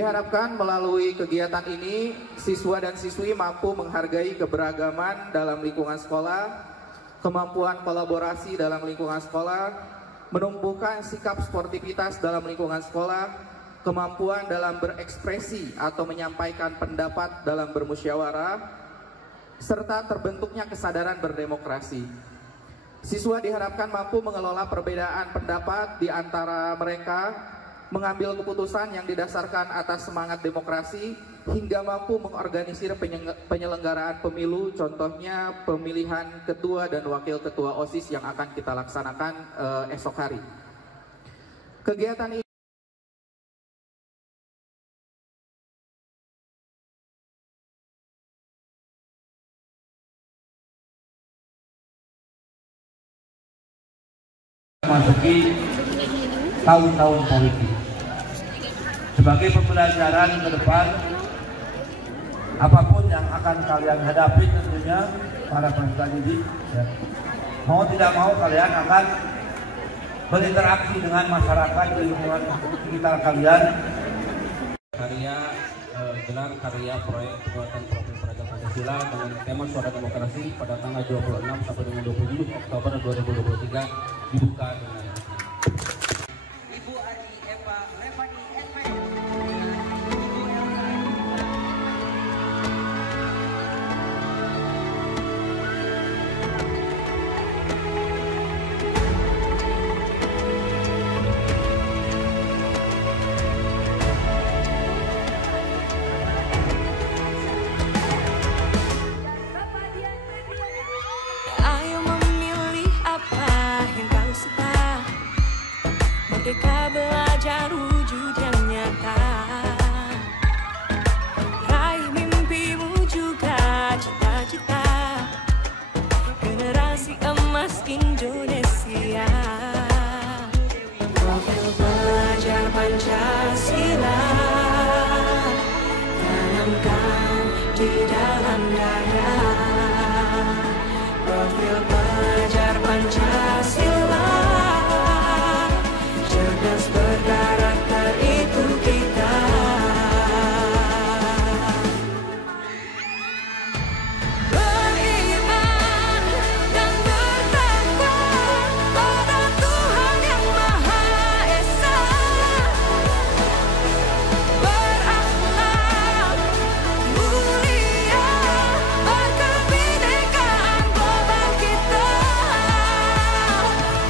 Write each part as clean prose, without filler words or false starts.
Diharapkan melalui kegiatan ini, siswa dan siswi mampu menghargai keberagaman dalam lingkungan sekolah, kemampuan kolaborasi dalam lingkungan sekolah, menumbuhkan sikap sportivitas dalam lingkungan sekolah, kemampuan dalam berekspresi atau menyampaikan pendapat dalam bermusyawarah, serta terbentuknya kesadaran berdemokrasi. Siswa diharapkan mampu mengelola perbedaan pendapat di antara mereka, mengambil keputusan yang didasarkan atas semangat demokrasi, hingga mampu mengorganisir penyelenggaraan pemilu, contohnya pemilihan ketua dan wakil ketua OSIS yang akan kita laksanakan esok hari. Kegiatan ini memasuki tahun-tahun politik. Sebagai pembelajaran ke depan, apapun yang akan kalian hadapi tentunya para peserta didik, ya, mau tidak mau kalian akan berinteraksi dengan masyarakat di lingkungan sekitar kalian. Gelar karya proyek penguatan profil pelajar Pancasila dengan tema Suara Demokrasi pada tanggal 26 sampai dengan 27 Oktober 2023 dibuka dengan Ibu Adi Eva Revani NP. Ayo memilih apa yang kau suka. Merdeka belajar wujud yang nyata. Raih mimpimu juga cita-cita. Generasi emas Indonesia. Profil pelajar Pancasila tanamkan di dalam dada. Profil pelajar Pancasila, cerdas berkarakter itu kita. Beriman dan bertakwa pada Tuhan Yang Maha Esa. Berakhlak mulia, berkebinekaan global kita.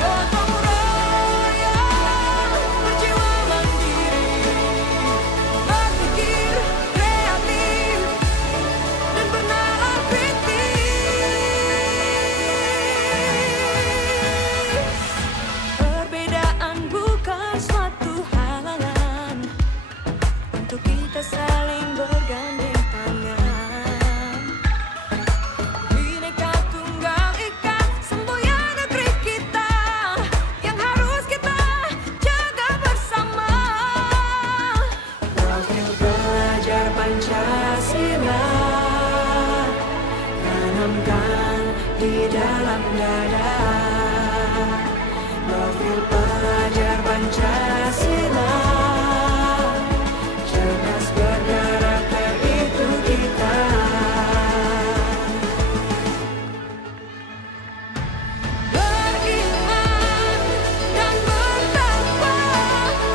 Gotong royong, berjiwa mandiri, berpikir kreatif dan bernalar kritis. Perbedaan bukan suatu halangan untuk kita saling bergandeng tangan. Bhinneka Tunggal Ika, semboyan negeri kita yang harus kita jaga bersama. Profil pelajar Pancasila tanamkan di dalam dada. Profil pelajar Pancasila, cerdas berkarakter itu kita. Beriman dan bertakwa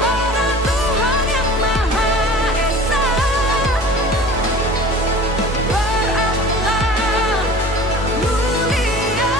pada Tuhan Yang Maha Esa. Berakhlak mulia,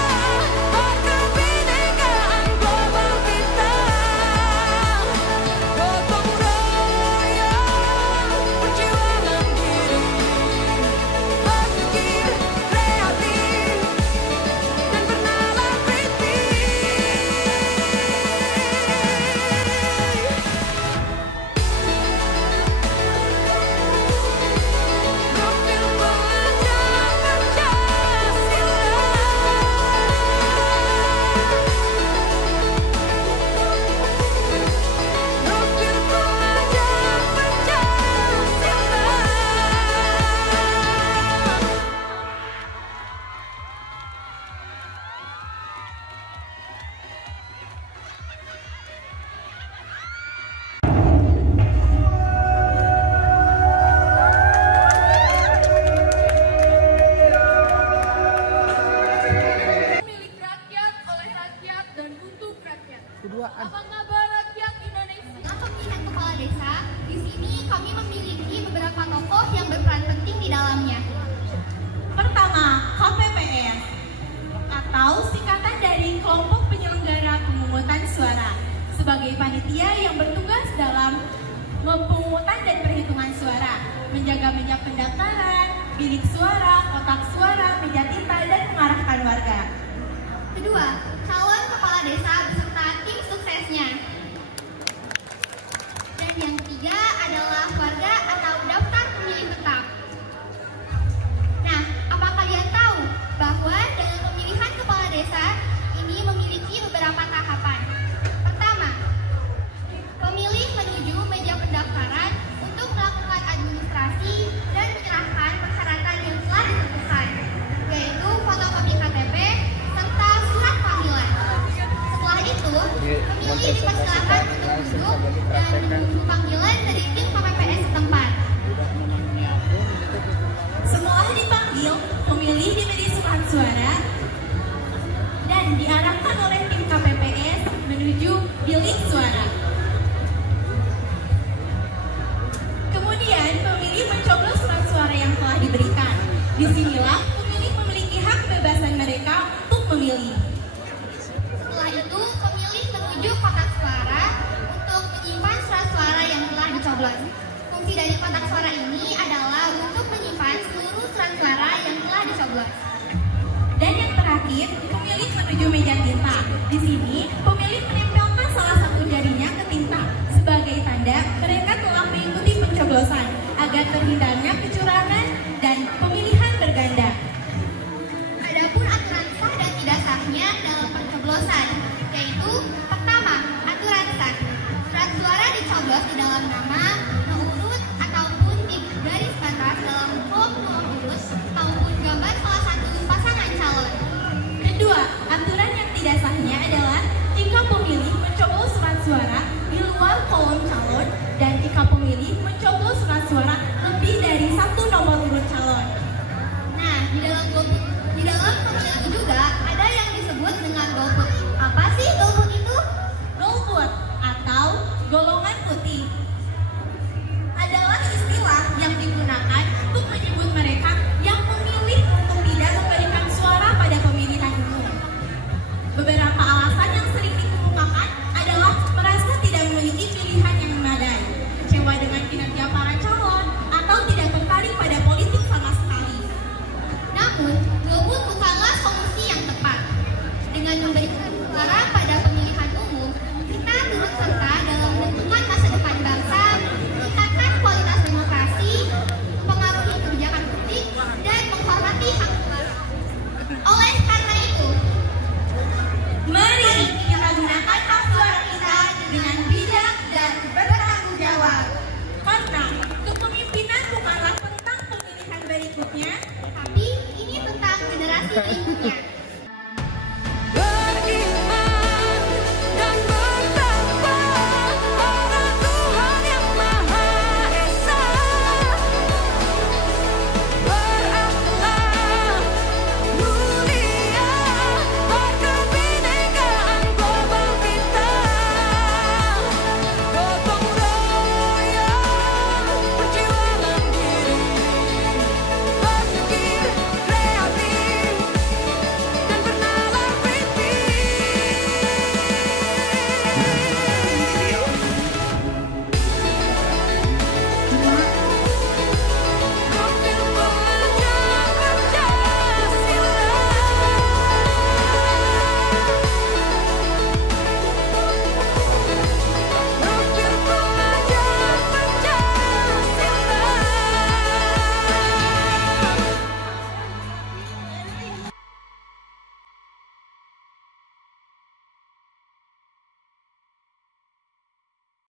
Apa kabar rakyat Indonesia? Dalam pemilihan kepala desa, di sini kami memiliki beberapa tokoh yang berperan penting di dalamnya. Pertama, KPPS atau singkatan dari Kelompok Penyelenggara Pemungutan Suara sebagai panitia yang bertugas dalam pemungutan dan perhitungan suara, menjaga meja pendaftaran, bilik suara, kotak suara, meja tinta, dan mengarahkan warga. Kedua, calon kepala desa beserta tim suksesnya. Dan yang ketiga adalah warga atau daftar pemilih tetap. Nah, apa kalian tahu bahwa dalam pemilihan kepala desa ini memiliki beberapa tahapan? Pertama, pemilih menuju meja pendaftaran untuk melakukan administrasi dan menyerahkan persyaratan yang telah ditentukan, yaitu fotokopi KTP serta surat panggilan. Setelah itu, pemilih dipersilakan untuk duduk dan menunggu panggilan dari tim KPPS setempat. Setelah dipanggil, pemilih diberi surat suara dan diarahkan oleh tim KPPS menuju bilik suara. Kemudian, pemilih mencoblos surat suara yang telah diberikan. Disinilah pemilih memiliki hak kebebasan mereka untuk memilih. Setelah itu, pemilih menuju kotak suara untuk menyimpan surat suara yang telah dicoblos. Fungsi dari kotak suara ini adalah untuk menyimpan seluruh surat suara yang telah dicoblos. Dan yang terakhir, pemilih menuju meja tinta. Di sini, pemilih menempelkan salah satu jarinya ke tinta sebagai tanda mereka telah mengikuti pencoblosan agar terhindarnya kecurangan dan pemilihan berganda. Adapun aturan sah dan tidak sahnya dalam pencoblosan, yaitu pertama, aturan sah. Surat suara dicoblos di dalam nama, urut ataupun di garis batas dalam kolom urut maupun gambar salah satu pasangan calon. Kedua, aturan yang tidak sahnya adalah jika pemilih mencoblos surat suara di luar kolom calon dan jika pemilih mencoblos surat suara lebih dari satu nomor urut calon. Nah, di dalam pemilihan juga ada yang disebut dengan golput. Apa sih golput itu? Golput atau golongan putih adalah istilah yang digunakan untuk menyebut mereka yang memilih untuk tidak memberikan suara pada pemilihan umum. Beberapa